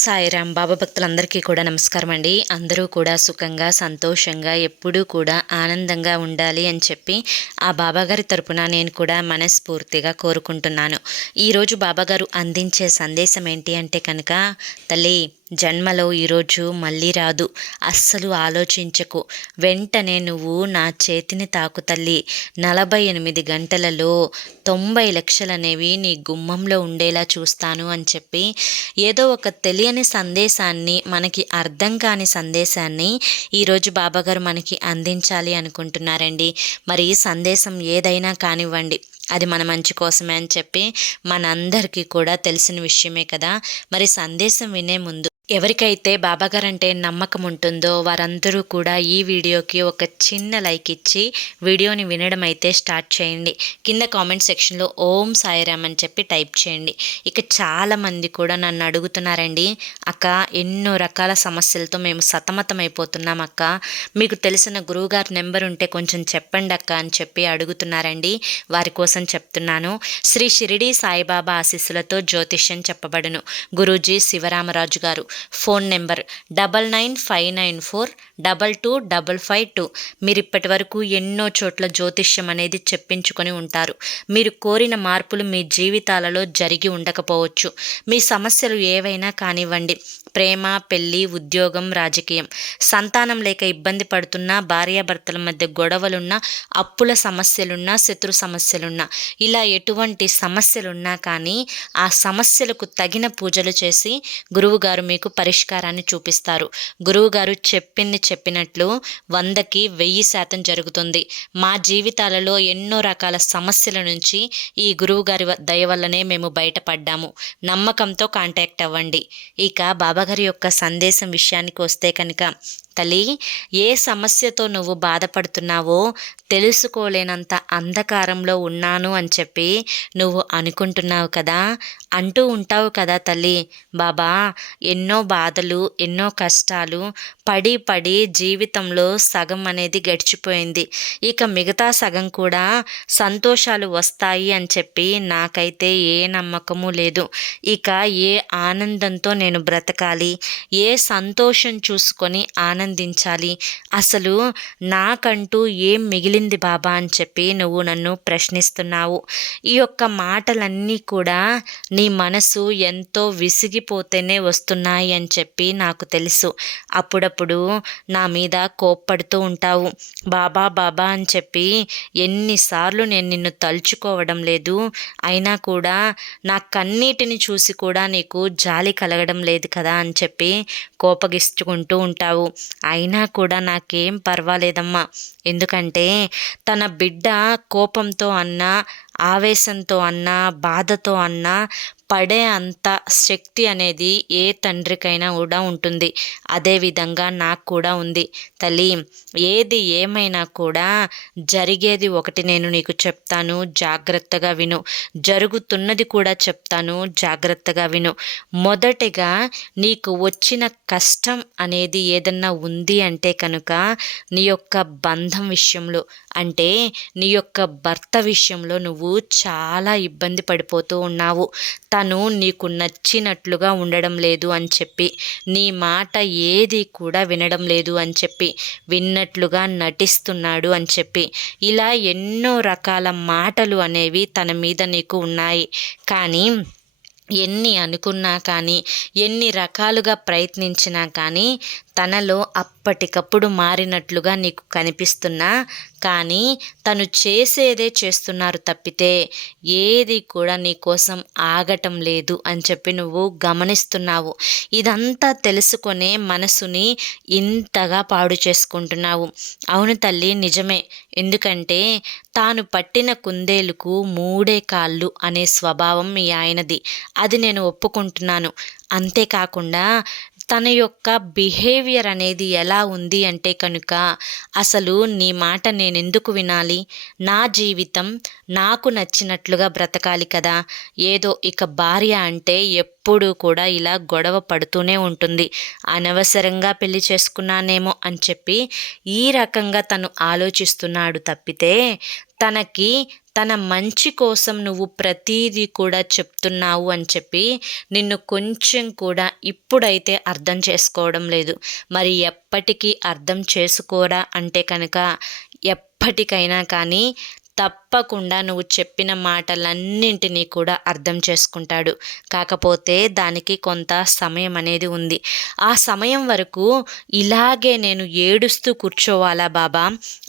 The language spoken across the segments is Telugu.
సాయిరాం. బాబా భక్తులందరికీ కూడా నమస్కారం అండి. అందరూ కూడా సుఖంగా సంతోషంగా ఎప్పుడూ కూడా ఆనందంగా ఉండాలి అని చెప్పి ఆ బాబాగారి తరపున నేను కూడా మనస్ఫూర్తిగా కోరుకుంటున్నాను. ఈరోజు బాబాగారు అందించే సందేశం ఏంటి అంటే కనుక, తల్లి జన్మలో ఈరోజు మళ్ళీ రాదు, అస్సలు ఆలోచించకు, వెంటనే నువ్వు నా చేతిని తాకు తల్లి, 48 గంటలలో 90 లక్షలనేవి నీ గుమ్మంలో ఉండేలా చూస్తాను అని చెప్పి ఏదో ఒక తెలియని సందేశాన్ని, మనకి అర్థం కాని సందేశాన్ని ఈరోజు బాబాగారు మనకి అందించాలి అనుకుంటున్నారండి. మరి ఈ సందేశం ఏదైనా కానివ్వండి, అది మన మంచి కోసమే అని చెప్పి మనందరికీ కూడా తెలిసిన విషయమే కదా. మరి సందేశం వినే ముందు ఎవరికైతే బాబాగారు అంటే నమ్మకం ఉంటుందో వారందరూ కూడా ఈ వీడియోకి ఒక చిన్న లైక్ ఇచ్చి వీడియోని వినడం అయితే స్టార్ట్ చేయండి. కింద కామెంట్ సెక్షన్లో ఓం సాయిరామ్ అని చెప్పి టైప్ చేయండి. ఇక చాలామంది కూడా నన్ను అడుగుతున్నారండి, అక్క ఎన్నో రకాల సమస్యలతో మేము సతమతమైపోతున్నాం అక్క, మీకు తెలిసిన గురువుగారి నెంబర్ ఉంటే కొంచెం చెప్పండి అక్క అని చెప్పి అడుగుతున్నారండి. వారి కోసం చెప్తున్నాను. శ్రీ షిరిడి సాయిబాబా ఆశీస్సులతో జ్యోతిష్యం చెప్పబడును. గురూజీ శివరామరాజు గారు. Phone number 9959422552. మీరు ఇప్పటి వరకు ఎన్నో చోట్ల జ్యోతిష్యం అనేది చెప్పించుకొని ఉంటారు. మీరు కోరిన మార్పులు మీ జీవితాలలో జరిగి ఉండకపోవచ్చు. మీ సమస్యలు ఏవైనా కానివ్వండి, ప్రేమ, పెళ్లి, ఉద్యోగం, రాజకీయం, సంతానం లేక ఇబ్బంది పడుతున్నా, భార్యాభర్తల మధ్య గొడవలున్నా, అప్పుల సమస్యలున్నా, శత్రు సమస్యలున్నా, ఇలా ఎటువంటి సమస్యలున్నా కానీ ఆ సమస్యలకు తగిన పూజలు చేసి గురువుగారు మీకు పరిష్కారాన్ని చూపిస్తారు. గురువుగారు చెప్పింది చెప్పినట్లు 100కి 1000% జరుగుతుంది. మా జీవితాలలో ఎన్నో రకాల సమస్యల నుంచి ఈ గురువుగారి దయ వల్లనే మేము బయటపడ్డాము. నమ్మకంతో కాంటాక్ట్ అవ్వండి. ఇక బాబాగారి యొక్క సందేశం విషయానికి వస్తే కనుక, తల్లి ఏ సమస్యతో నువ్వు బాధపడుతున్నావో తెలుసుకోలేనంత అంధకారంలో ఉన్నాను అని చెప్పి నువ్వు అనుకుంటున్నావు కదా, అంటూ ఉంటావు కదా తల్లి. బాబా ఎన్నో బాధలు, ఎన్నో కష్టాలు పడి పడి జీవితంలో సగం అనేది గడిచిపోయింది. ఇక మిగతా సగం కూడా సంతోషాలు వస్తాయి అని చెప్పి నాకైతే ఏ నమ్మకము లేదు. ఇక ఏ ఆనందంతో నేను బ్రతకాలి, ఏ సంతోషం చూసుకొని ఆనందించాలి, అసలు నాకంటూ ఏం మిగిలింది బాబా అని చెప్పి నువ్వు నన్ను ప్రశ్నిస్తున్నావు. ఈ యొక్క మాటలన్నీ కూడా నీ మనసు ఎంతో విసిగిపోతేనే వస్తున్నాయి అని చెప్పి నాకు తెలుసు. అప్పుడప్పుడు నా మీద కోప్పడుతూ ఉంటావు. బాబా బాబా అని చెప్పి ఎన్నిసార్లు నేను నిన్ను తలుచుకోవడం లేదు, అయినా కూడా నా కన్నీటిని చూసి కూడా నీకు జాలి కలగడం లేదు కదా అని చెప్పి కోపగిచ్చుకుంటూ ఉంటావు. అయినా కూడా నాకేం పర్వాలేదమ్మా, ఎందుకంటే తన బిడ్డ కోపంతో అన్నా, ఆవేశంతో అన్నా, బాధతో అన్నా పడే అంత శక్తి అనేది ఏ తండ్రికైనా కూడా ఉంటుంది. అదేవిధంగా నాకు కూడా ఉంది తల్లి. ఏది ఏమైనా కూడా జరిగేది ఒకటి నేను నీకు చెప్తాను, జాగ్రత్తగా విను. జరుగుతున్నది కూడా చెప్తాను, జాగ్రత్తగా విను. మొదటిగా నీకు వచ్చిన కష్టం అనేది ఏదన్నా ఉంది అంటే కనుక నీ యొక్క బంధం విషయంలో, అంటే నీ యొక్క భర్త విషయంలో నువ్వు చాలా ఇబ్బంది పడిపోతూ ఉన్నావు. తను నీకు నచ్చినట్లుగా ఉండడం లేదు అని చెప్పి, నీ మాట ఏది కూడా వినడం లేదు అని చెప్పి, విన్నట్లుగా నటిస్తున్నాడు అని చెప్పి, ఇలా ఎన్నో రకాల మాటలు అనేవి తన మీద నీకు ఉన్నాయి. కానీ ఎన్ని అనుకున్నా కానీ, ఎన్ని రకాలుగా ప్రయత్నించినా కానీ తనలో అప్పటికప్పుడు మారినట్లుగా నీకు కనిపిస్తున్నా కానీ తను చేసేదే చేస్తున్నారు తప్పితే ఏది కూడా నీ కోసం ఆగటం లేదు అని చెప్పి నువ్వు గమనిస్తున్నావు. ఇదంతా తెలుసుకొనే మనసుని ఇంతగా పాడు చేసుకుంటున్నావు. అవును తల్లి, నిజమే. ఎందుకంటే తాను పట్టిన కుందేలుకు 3 కాళ్ళు అనే స్వభావం మీ ఆయనది. అది నేను ఒప్పుకుంటున్నాను. అంతేకాకుండా తన యొక్క బిహేవియర్ అనేది ఎలా ఉంది అంటే కనుక, అసలు నీ మాట నేనెందుకు వినాలి, నా జీవితం నాకు నచ్చినట్లుగా బ్రతకాలి కదా. ఏదో ఇక భార్య అంటే ఎప్పుడూ కూడా ఇలా గొడవ పడుతూనే ఉంటుంది, అనవసరంగా పెళ్లి చేసుకున్నానేమో అని చెప్పి ఈ రకంగా తను ఆలోచిస్తున్నాడు తప్పితే తనకి తన మంచి కోసం నువ్వు ప్రతీది కూడా చెప్తున్నావు అని చెప్పి నిన్ను కొంచెం కూడా ఇప్పుడైతే అర్థం చేసుకోవడం లేదు. మరి ఎప్పటికీ అర్థం చేసుకోరా అంటే కనుక ఎప్పటికైనా కానీ తప్పకుండా నువ్వు చెప్పిన మాటలన్నింటినీ కూడా అర్థం చేసుకుంటాడు. కాకపోతే దానికి కొంత సమయం అనేది ఉంది. ఆ సమయం వరకు ఇలాగే నేను ఏడుస్తూ కూర్చోవాలా బాబా?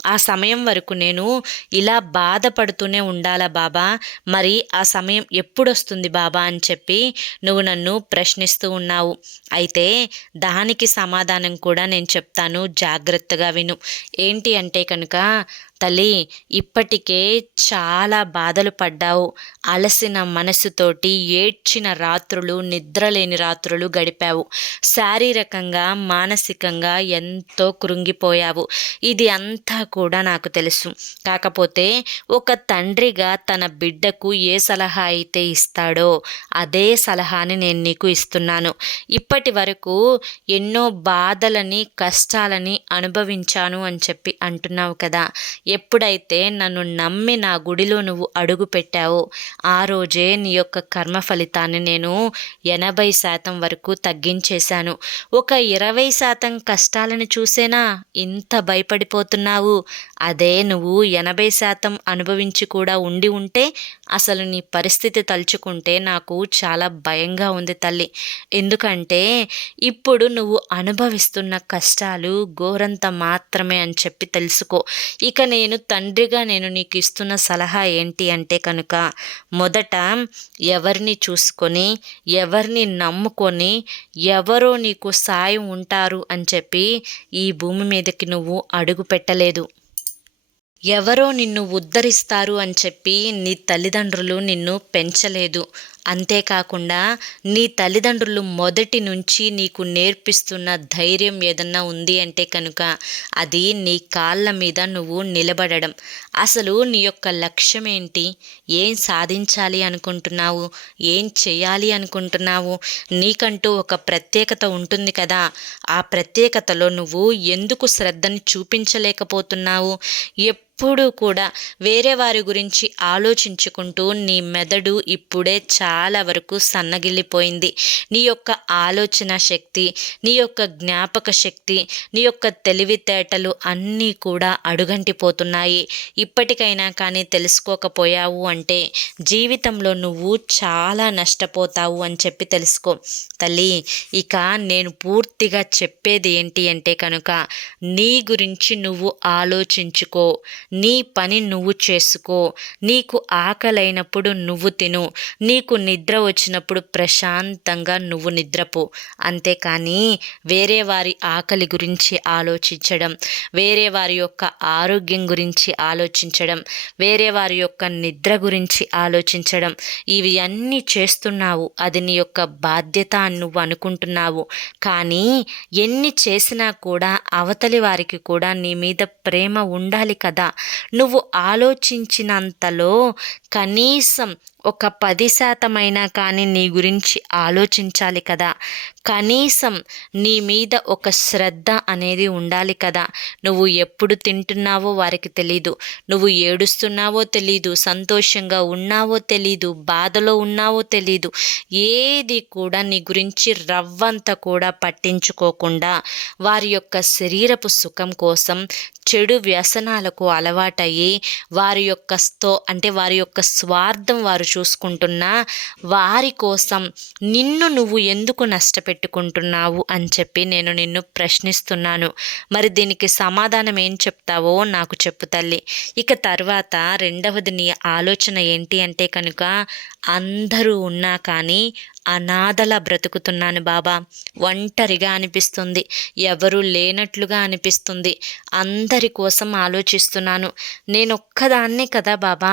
ఆ సమయం వరకు నేను ఇలా బాధపడుతూనే ఉండాలా బాబా? మరి ఆ సమయం ఎప్పుడొస్తుంది బాబా అని చెప్పి నువ్వు నన్ను ప్రశ్నిస్తూ ఉన్నావు. అయితే దానికి సమాధానం కూడా నేను చెప్తాను, జాగ్రత్తగా విను. ఏంటి అంటే కనుక, తల్లి, ఇప్పటికే చాలా బాధలు పడ్డావు. అలసిన మనసుతోటి ఏడ్చిన రాత్రులు, నిద్రలేని రాత్రులు గడిపావు. శారీరకంగా, మానసికంగా ఎంతో కృంగిపోయావు. ఇది అంతా కూడా నాకు తెలుసు. కాకపోతే ఒక తండ్రిగా తన బిడ్డకు ఏ సలహా అయితే ఇస్తాడో అదే సలహాని నేను నీకు ఇస్తున్నాను. ఇప్పటి వరకు ఎన్నో బాధలని, కష్టాలని అనుభవించాను అని చెప్పి అంటున్నావు కదా. ఎప్పుడైతే నన్ను నమ్మి నా గుడిలో నువ్వు అడుగు పెట్టావో ఆ రోజే నీ యొక్క కర్మ ఫలితాన్ని నేను 80% వరకు తగ్గించేశాను. ఒక 20% కష్టాలను చూసేనా ఇంత భయపడిపోతున్నావు? అదే నువ్వు 80% అనుభవించి కూడా ఉంటే అసలు నీ పరిస్థితి తలుచుకుంటే నాకు చాలా భయంగా ఉంది తల్లి. ఎందుకంటే ఇప్పుడు నువ్వు అనుభవిస్తున్న కష్టాలు ఘోరంత మాత్రమే అని చెప్పి తెలుసుకో. ఇక నేను తండ్రిగా నేను నీకు ఇస్తున్న సలహా ఏంటి అంటే కనుక, మొదట ఎవరిని చూసుకొని, ఎవరిని నమ్ముకొని, ఎవరో నీకు సాయం ఉంటారు అని చెప్పి ఈ భూమి మీదకి నువ్వు అడుగు పెట్టలేదు. ఎవరో నిన్ను ఉద్ధరిస్తారు అని చెప్పి నీ తల్లిదండ్రులు నిన్ను పెంచలేదు. అంతేకాకుండా నీ తల్లిదండ్రులు మొదటి నుంచి నీకు నేర్పిస్తున్న ధైర్యం ఏదన్నా ఉంది అంటే కనుక అది నీ కాళ్ళ మీద నువ్వు నిలబడడం. అసలు నీ యొక్క లక్ష్యం ఏంటి? ఏం సాధించాలి అనుకుంటున్నావు? ఏం చేయాలి అనుకుంటున్నావు? నీకంటూ ఒక ప్రత్యేకత ఉంటుంది కదా. ఆ ప్రత్యేకతలో నువ్వు ఎందుకు శ్రద్ధని చూపించలేకపోతున్నావు? ఎప్పుడూ కూడా వేరే వారి గురించి ఆలోచించుకుంటూ నీ మెదడు ఇప్పుడే చాలా వరకు సన్నగిల్లిపోయింది. నీ యొక్క ఆలోచన శక్తి, నీ యొక్క జ్ఞాపక శక్తి, నీ యొక్క తెలివితేటలు అన్నీ కూడా అడుగంటిపోతున్నాయి. ఇప్పటికైనా కానీ తెలుసుకోకపోయావు అంటే జీవితంలో నువ్వు చాలా నష్టపోతావు అని చెప్పి తెలుసుకో. తల్లి, ఇక నేను పూర్తిగా చెప్పేది ఏంటి అంటే కనుక, నీ గురించి నువ్వు ఆలోచించుకో. నీ పని నువ్వు చేసుకో. నీకు ఆకలైనప్పుడు నువ్వు తిను. నీకు నిద్ర వచ్చినప్పుడు ప్రశాంతంగా నువ్వు నిద్రపో. అంతేకాని వేరే వారి ఆకలి గురించి ఆలోచించడం, వేరే వారి యొక్క ఆరోగ్యం గురించి ఆలోచించడం, వేరే వారి యొక్క నిద్ర గురించి ఆలోచించడం, ఇవి అన్నీ చేస్తున్నావు. అది నీ యొక్క బాధ్యత అని నువ్వు అనుకుంటున్నావు. కానీ ఎన్ని చేసినా కూడా అవతలి వారికి కూడా నీ మీద ప్రేమ ఉండాలి కదా. నువ్వు ఆలోచించినంతలో కనీసం ఒక 10% కానీ నీ గురించి ఆలోచించాలి కదా. కనీసం నీ మీద ఒక శ్రద్ధ అనేది ఉండాలి కదా. నువ్వు ఎప్పుడు తింటున్నావో వారికి తెలీదు, నువ్వు ఏడుస్తున్నావో తెలీదు, సంతోషంగా ఉన్నావో తెలీదు, బాధలో ఉన్నావో తెలీదు. ఏది కూడా నీ గురించి రవ్వంత కూడా పట్టించుకోకుండా వారి యొక్క శరీరపు సుఖం కోసం చెడు వ్యసనాలకు అలవాటయ్యి వారి యొక్క స్వార్థం వారు చూసుకుంటున్నా వారి కోసం నువ్వు ఎందుకు నష్టపెట్టుకుంటున్నావు అని చెప్పి నేను నిన్ను ప్రశ్నిస్తున్నాను. మరి దీనికి సమాధానం ఏం చెప్తావో నాకు చెప్పు తల్లి. ఇక తర్వాత రెండవది నీ ఆలోచన ఏంటి అంటే కనుక, అందరూ ఉన్నా కానీ అనాథలా బ్రతుకుతున్నాను బాబా. ఒంటరిగా అనిపిస్తుంది, ఎవరు లేనట్లుగా అనిపిస్తుంది. అందరి కోసం ఆలోచిస్తున్నాను. నేనొక్కదాన్నే కదా బాబా.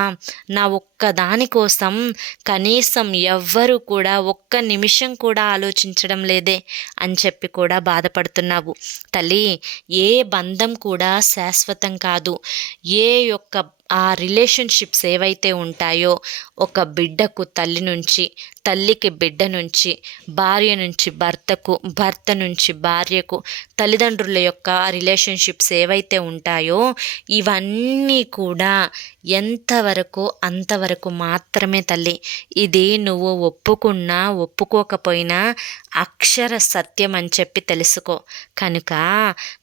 నా ఒక్కదాని కోసం కనీసం ఎవ్వరూ కూడా ఒక్క నిమిషం కూడా ఆలోచించడం లేదే అని చెప్పి కూడా బాధపడుతున్నావు. తల్లి, ఏ బంధం కూడా శాశ్వతం కాదు. ఏ యొక్క ఆ రిలేషన్షిప్స్ ఏవైతే ఉంటాయో, ఒక బిడ్డకు తల్లి నుంచి, తల్లికి బిడ్డ నుంచి, భార్య నుంచి భర్తకు, భర్త నుంచి భార్యకు, తల్లిదండ్రుల యొక్క రిలేషన్షిప్స్ ఏవైతే ఉంటాయో ఇవన్నీ కూడా ఎంతవరకు అంతవరకు మాత్రమే తల్లి. ఇది నువ్వు ఒప్పుకున్నా ఒప్పుకోకపోయినా అక్షర సత్యం అని చెప్పి తెలుసుకో. కనుక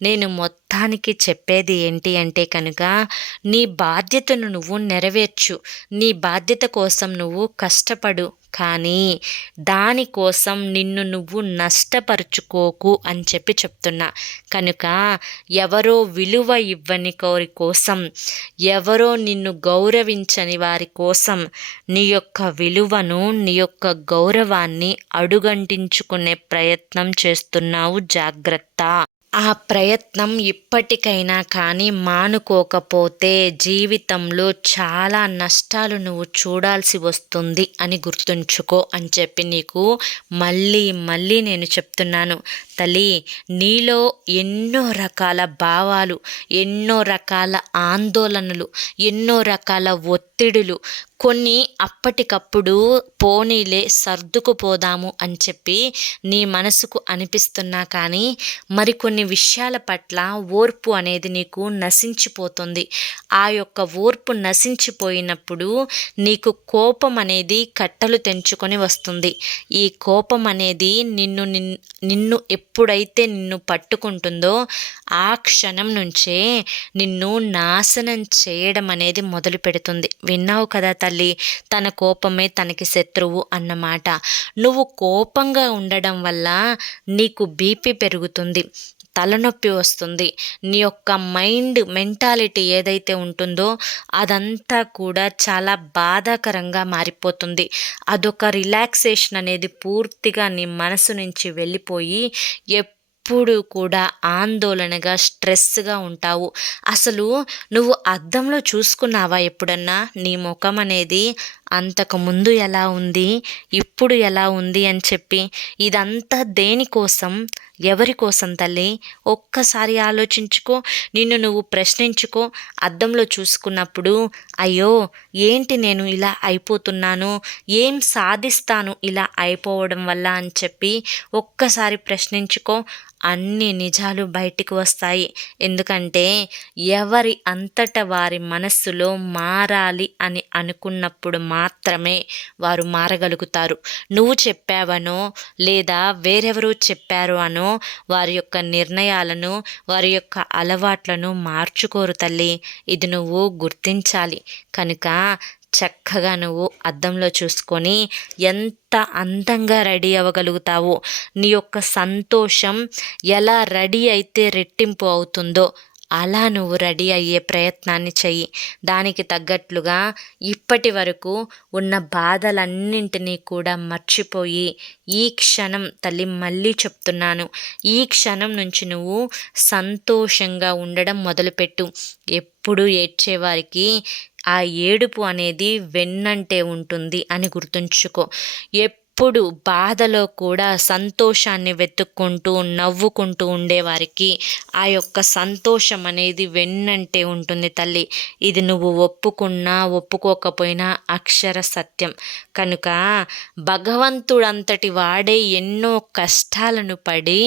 నేను మొత్తానికి చెప్పేది ఏంటి అంటే కనుక, నీ బాధ్యతను నువ్వు నెరవేర్చు, నీ బాధ్యత కోసం నువ్వు కష్టపడు, కానీ దానికోసం నిన్ను నువ్వు నష్టపరుచుకోకు అని చెప్పి చెప్తున్నా. కనుక ఎవరో విలువ ఇవ్వని వారి కోసం, ఎవరో నిన్ను గౌరవించని వారి కోసం నీ యొక్క విలువను, నీ యొక్క గౌరవాన్ని అడుగంటించుకునే ప్రయత్నం చేస్తున్నావు. జాగ్రత్త. ఆ ప్రయత్నం ఇప్పటికైనా కానీ మానుకోకపోతే జీవితంలో చాలా నష్టాలు నువ్వు చూడాల్సి వస్తుంది అని గుర్తుంచుకో అని చెప్పి నీకు మళ్ళీ మళ్ళీ నేను చెప్తున్నాను. తల్లి, నీలో ఎన్నో రకాల భావాలు, ఎన్నో రకాల ఆందోళనలు, ఎన్నో రకాల ఒత్తిడులు, కొన్ని అప్పటికప్పుడు పోనీలే సర్దుకుపోదాము అని చెప్పి నీ మనసుకు అనిపిస్తున్నా కానీ మరికొన్ని విషయాల పట్ల ఓర్పు అనేది నీకు నశించిపోతుంది. ఆ యొక్క ఓర్పు నశించిపోయినప్పుడు నీకు కోపం అనేది కట్టలు తెంచుకొని వస్తుంది. ఈ కోపం అనేది నిన్ను ఎప్పుడైతే నిన్ను పట్టుకుంటుందో ఆ క్షణం నుంచే నిన్ను నాశనం చేయడం అనేది మొదలు పెడుతుంది. విన్నావు కదా తల్లి, తన కోపమే తనకి శత్రువు అన్నమాట. నువ్వు కోపంగా ఉండడం వల్ల నీకు బీపీ పెరుగుతుంది, తలనొప్పి వస్తుంది. నీ యొక్క మెంటాలిటీ ఏదైతే ఉంటుందో అదంతా కూడా చాలా బాధాకరంగా మారిపోతుంది. అదొక రిలాక్సేషన్ అనేది పూర్తిగా నీ మనసు నుంచి వెళ్ళిపోయి ఎప్పుడు కూడా ఆందోళనగా, స్ట్రెస్గా ఉంటావు. అసలు నువ్వు అద్దంలో చూసుకున్నావా ఎప్పుడన్నా నీ ముఖం అనేది అంతకుముందు ఎలా ఉంది, ఇప్పుడు ఎలా ఉంది అని చెప్పి? ఇదంతా దేనికోసం, ఎవరి కోసం తల్లి? ఒక్కసారి ఆలోచించుకో, నిన్ను నువ్వు ప్రశ్నించుకో. అద్దంలో చూసుకున్నప్పుడు అయ్యో ఏంటి నేను ఇలా అయిపోతున్నాను, ఏం సాధిస్తాను ఇలా అయిపోవడం వల్ల అని చెప్పి ఒక్కసారి ప్రశ్నించుకో. అన్ని నిజాలు బయటికి వస్తాయి. ఎందుకంటే ఎవరి అంతట వారి మనస్సులో మారాలి అని అనుకున్నప్పుడు మాత్రమే వారు మారగలుగుతారు. నువ్వు చెప్పావనో లేదా వేరెవరో చెప్పారు అనో వారి యొక్క నిర్ణయాలను, వారి యొక్క అలవాట్లను మార్చుకోరు తల్లి. ఇది నువ్వు గుర్తించాలి. కనుక చక్కగా నువ్వు అద్దంలో చూసుకొని ఎంత అందంగా రెడీ అవ్వగలుగుతావో, నీ యొక్క సంతోషం ఎలా రెడీ అయితే రెట్టింపు అవుతుందో అలా నువ్వు రెడీ అయ్యే ప్రయత్నాన్ని చెయ్యి. దానికి తగ్గట్లుగా ఇప్పటి వరకు ఉన్న బాధలన్నింటినీ కూడా మర్చిపోయి ఈ క్షణం తల్లి, మళ్ళీ చెప్తున్నాను, ఈ క్షణం నుంచి నువ్వు సంతోషంగా ఉండడం మొదలుపెట్టు. ఎప్పుడు ఏడ్చేవారికి ఆ ఏడుపు అనేది వెన్నంటే ఉంటుంది అని గుర్తుంచుకో. ఎప్పుడు బాధలో కూడా సంతోషాన్ని వెతుక్కుంటూ నవ్వుకుంటూ ఉండేవారికి ఆ యొక్క సంతోషం అనేది వెన్నంటే ఉంటుంది తల్లి. ఇది నువ్వు ఒప్పుకున్నా ఒప్పుకోకపోయినా అక్షర సత్యం. కనుక భగవంతుడంతటి వాడే ఎన్నో కష్టాలను పడి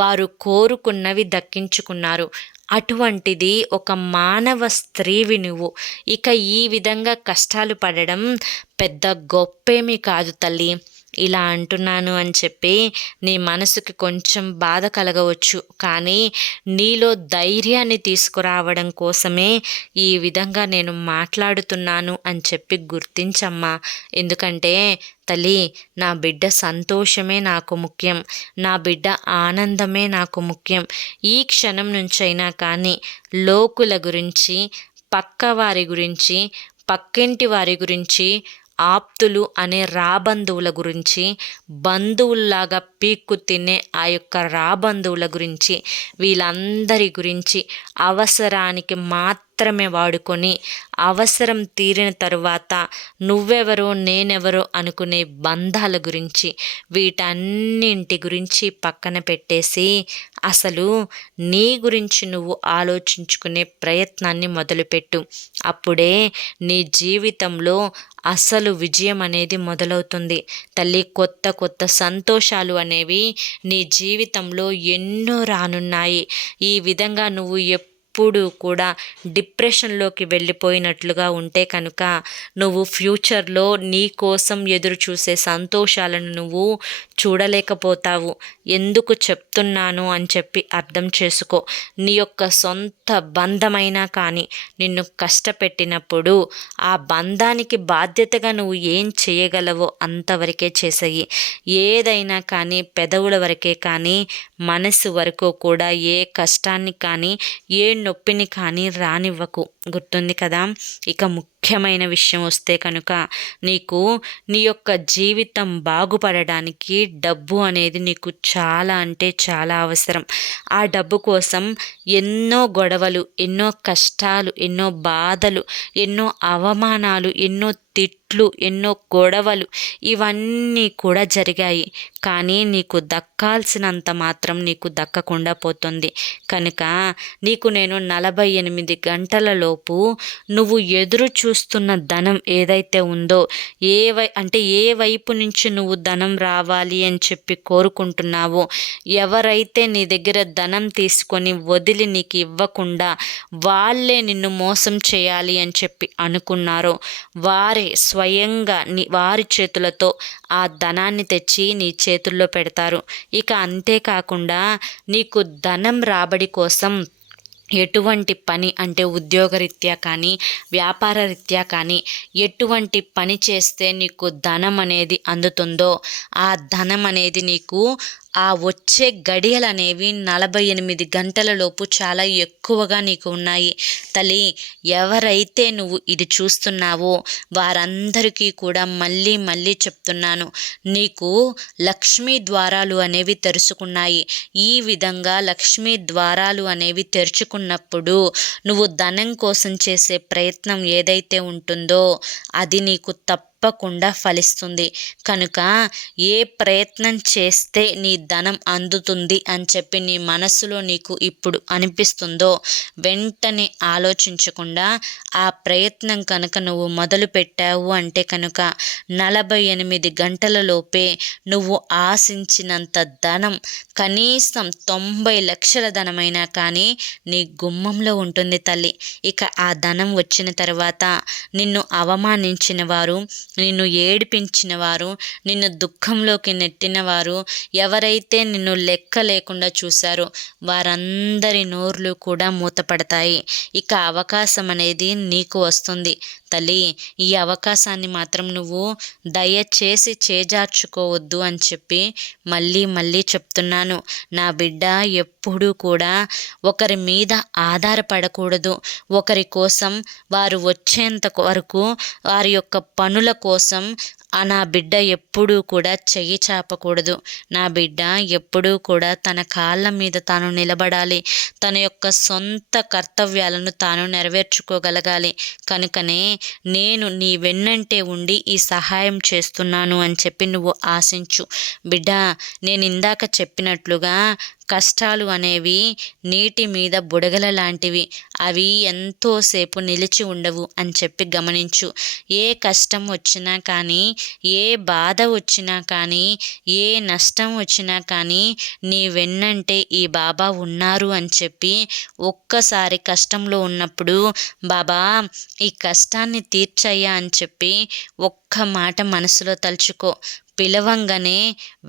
వారు కోరుకున్నవి దక్కించుకున్నారు. అటువంటిది ఒక మానవ స్త్రీవి నువ్వు. ఇక ఈ విధంగా కష్టాలు పడడం పెద్ద గొప్పేమీ కాదు తల్లి. ఇలా అంటున్నాను అని చెప్పి నీ మనసుకి కొంచెం బాధ కలగవచ్చు, కానీ నీలో ధైర్యాన్ని తీసుకురావడం కోసమే ఈ విధంగా నేను మాట్లాడుతున్నాను అని చెప్పి గుర్తించమ్మా. ఎందుకంటే తల్లి, నా బిడ్డ సంతోషమే నాకు ముఖ్యం, నా బిడ్డ ఆనందమే నాకు ముఖ్యం. ఈ క్షణం నుంచైనా కానీ లోకుల గురించి, పక్కవారి గురించి, పక్కింటి వారి గురించి, ఆప్తులు అనే రాబంధువుల గురించి, బంధువుల్లాగా పీక్కు తినే ఆ యొక్క రాబంధువుల గురించి, వీళ్ళందరి గురించి అవసరానికి మాత్రమే మాత్రమే వాడుకొని అవసరం తీరిన తరువాత నువ్వెవరో నేనెవరో అనుకునే బంధాల గురించి వీటన్నింటి గురించి పక్కన పెట్టేసి అసలు నీ గురించి నువ్వు ఆలోచించుకునే ప్రయత్నాన్ని మొదలుపెట్టు. అప్పుడే నీ జీవితంలో అసలు విజయం అనేది మొదలవుతుంది తల్లి. కొత్త కొత్త సంతోషాలు అనేవి నీ జీవితంలో ఎన్నో రానున్నాయి. ఈ విధంగా నువ్వు ఎప్పుడు కూడా డిప్రెషన్లోకి వెళ్ళిపోయినట్లుగా ఉంటే కనుక నువ్వు ఫ్యూచర్లో నీ కోసం ఎదురు చూసే సంతోషాలను నువ్వు చూడలేకపోతావు. ఎందుకు చెప్తున్నాను అని చెప్పి అర్థం చేసుకో. నీ యొక్క సొంత బంధమైనా కానీ నిన్ను కష్టపెట్టినప్పుడు ఆ బంధానికి బాధ్యతగా నువ్వు ఏం చేయగలవో అంతవరకే చేసేయి. ఏదైనా కానీ పెదవుల వరకే కానీ మనసు వరకు కూడా ఏ కష్టాన్ని కానీ ఏ నొప్పిని కానీ రానివ్వకు. గుర్తుంది కదా. ఇక ముఖ్యమైన విషయం వస్తే కనుక నీకు నీ యొక్క జీవితం బాగుపడడానికి డబ్బు అనేది నీకు చాలా అంటే చాలా అవసరం. ఆ డబ్బు కోసం ఎన్నో గొడవలు, ఎన్నో కష్టాలు, ఎన్నో బాధలు, ఎన్నో అవమానాలు, ఎన్నో తిట్లు, ఎన్నో గొడవలు ఇవన్నీ కూడా జరిగాయి. కానీ నీకు దక్కాల్సినంత మాత్రం నీకు దక్కకుండా పోతుంది. కనుక నీకు నేను 48 గంటలలోపు నువ్వు ఎదురు చూస్తున్న ధనం ఏదైతే ఉందో ఏ వైపు నుంచి నువ్వు ధనం రావాలి అని చెప్పి కోరుకుంటున్నావో, ఎవరైతే నీ దగ్గర ధనం తీసుకొని వదిలి నీకు ఇవ్వకుండా వాళ్ళే నిన్ను మోసం చేయాలి అని చెప్పి అనుకున్నారో వారే స్వయంగా వారి చేతులతో ఆ ధనాన్ని తెచ్చి నీ చేతుల్లో పెడతారు. ఇక అంతేకాకుండా నీకు ధనం రాబడి కోసం ఎటువంటి పని అంటే ఉద్యోగరీత్యా కానీ వ్యాపార రీత్యా కానీ ఎటువంటి పని చేస్తే నీకు ధనం అనేది అందుతుందో ఆ ధనం అనేది నీకు ఆ వచ్చే గడియలు అనేవి 48 గంటలలోపు చాలా ఎక్కువగా నీకు ఉన్నాయి తల్లి. ఎవరైతే నువ్వు ఇది చూస్తున్నావో వారందరికీ కూడా మళ్ళీ మళ్ళీ చెప్తున్నాను, నీకు లక్ష్మీ ద్వారాలు అనేవి తెరుచుకున్నాయి. ఈ విధంగా లక్ష్మీ ద్వారాలు అనేవి తెరుచుకున్నప్పుడు నువ్వు ధనం కోసం చేసే ప్రయత్నం ఏదైతే ఉంటుందో అది నీకు తప్పకుండా ఫలిస్తుంది. కనుక ఏ ప్రయత్నం చేస్తే నీ ధనం అందుతుంది అని చెప్పి నీ మనసులో నీకు ఇప్పుడు అనిపిస్తుందో వెంటనే ఆలోచించకుండా ఆ ప్రయత్నం కనుక నువ్వు మొదలు పెట్టావు అంటే కనుక 48 గంటలలోపే నువ్వు ఆశించినంత ధనం, కనీసం 90 లక్షల ధనమైనా కానీ నీ గుమ్మంలో ఉంటుంది తల్లి. ఇక ఆ ధనం వచ్చిన తర్వాత నిన్ను అవమానించిన వారు, నిన్ను ఏడిపించిన వారు, నిన్ను దుఃఖంలోకి నెట్టిన వారు, ఎవరైతే నిన్ను లెక్క లేకుండా చూశారో వారందరి నోర్లు కూడా మూతపడతాయి. ఇక అవకాశం అనేది నీకు వస్తుంది తల్లి. ఈ అవకాశాన్ని మాత్రం నువ్వు దయచేసి చేజార్చుకోవద్దు అని చెప్పి మళ్ళీ మళ్ళీ చెప్తున్నాను. నా బిడ్డ ఎప్పుడూ కూడా ఒకరి మీద ఆధారపడకూడదు. ఒకరి కోసం వారు వచ్చేంత వరకు వారి యొక్క పనుల కోసం నా బిడ్డ ఎప్పుడూ కూడా చెయ్యి చాపకూడదు. నా బిడ్డ ఎప్పుడూ కూడా తన కాళ్ళ మీద తాను నిలబడాలి. తన యొక్క సొంత కర్తవ్యాలను తాను నెరవేర్చుకోగలగాలి. కనుకనే నేను నీ వెన్నంటే ఉండి ఈ సహాయం చేస్తున్నాను అని చెప్పి నువ్వు ఆశించు. బిడ్డ, నేను ఇందాక చెప్పినట్లుగా కష్టాలు అనేవి నీటి మీద బుడగల లాంటివి. అవి ఎంతోసేపు నిలిచి ఉండవు అని చెప్పి గమనించు. ఏ కష్టం వచ్చినా కానీ, ఏ బాధ వచ్చినా కానీ, ఏ నష్టం వచ్చినా కానీ నీ వెన్నంటే ఈ బాబా ఉన్నారు అని చెప్పి ఒక్కసారి కష్టంలో ఉన్నప్పుడు బాబా ఈ కష్టాన్ని తీర్చయ్యా అని చెప్పి ఒక్క మాట మనసులో తలుచుకో. పిలవంగానే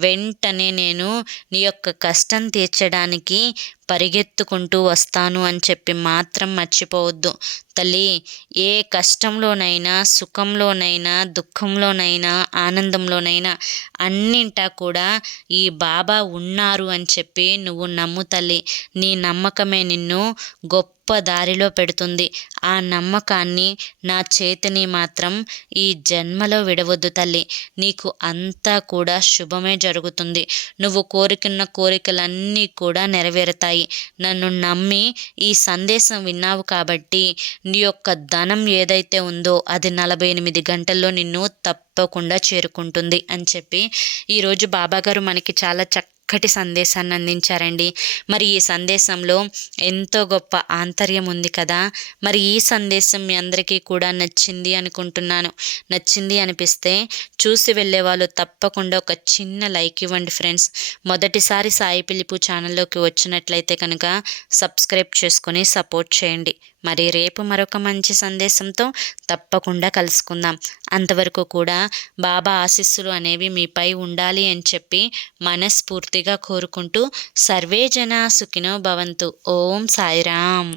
వెంటనే నేను నీ యొక్క కష్టం తీర్చడానికి పరిగెత్తుకుంటూ వస్తాను అని చెప్పి మాత్రం మర్చిపోవద్దు తల్లి. ఏ కష్టంలోనైనా, సుఖంలోనైనా, దుఃఖంలోనైనా, ఆనందంలోనైనా అన్నింటా కూడా ఈ బాబా ఉన్నారు అని చెప్పి నువ్వు నమ్ము తల్లి. నీ నమ్మకమే నిన్ను గొప్ప దారిలో పెడుతుంది. ఆ నమ్మకాన్ని, నా చేతిని మాత్రం ఈ జన్మలో విడవద్దు తల్లి. నీకు అంతా కూడా శుభమే జరుగుతుంది. నువ్వు కోరుకున్న కోరికలన్నీ కూడా నెరవేరుతాయి. ఉంటాయి. నన్ను నమ్మి ఈ సందేశం విన్నావు కాబట్టి నీ యొక్క ధనం ఏదైతే ఉందో అది 48 గంటల్లో నిన్ను తప్పకుండా చేరుకుంటుంది అని చెప్పి ఈరోజు బాబాగారు మనకి చాలా చక్కటి సందేశాన్ని అందించారండి. మరి ఈ సందేశంలో ఎంతో గొప్ప ఆంతర్యం ఉంది కదా. మరి ఈ సందేశం మీ అందరికీ కూడా నచ్చింది అనుకుంటున్నాను. నచ్చింది అనిపిస్తే చూసి వెళ్ళే వాళ్ళు తప్పకుండా ఒక చిన్న లైక్ ఇవ్వండి ఫ్రెండ్స్. మొదటిసారి సాయి పిలుపు ఛానల్లోకి వచ్చినట్లయితే కనుక సబ్స్క్రైబ్ చేసుకొని సపోర్ట్ చేయండి. మరి రేపు మరొక మంచి సందేశంతో తప్పకుండా కలుసుకుందాం. అంతవరకు కూడా బాబా ఆశీస్సులు అనేవి మీపై ఉండాలి అని చెప్పి మనస్ఫూర్తిగా కోరుకుంటూ సర్వే జనా సుఖినో భవంతు. ఓం సాయిరామ్.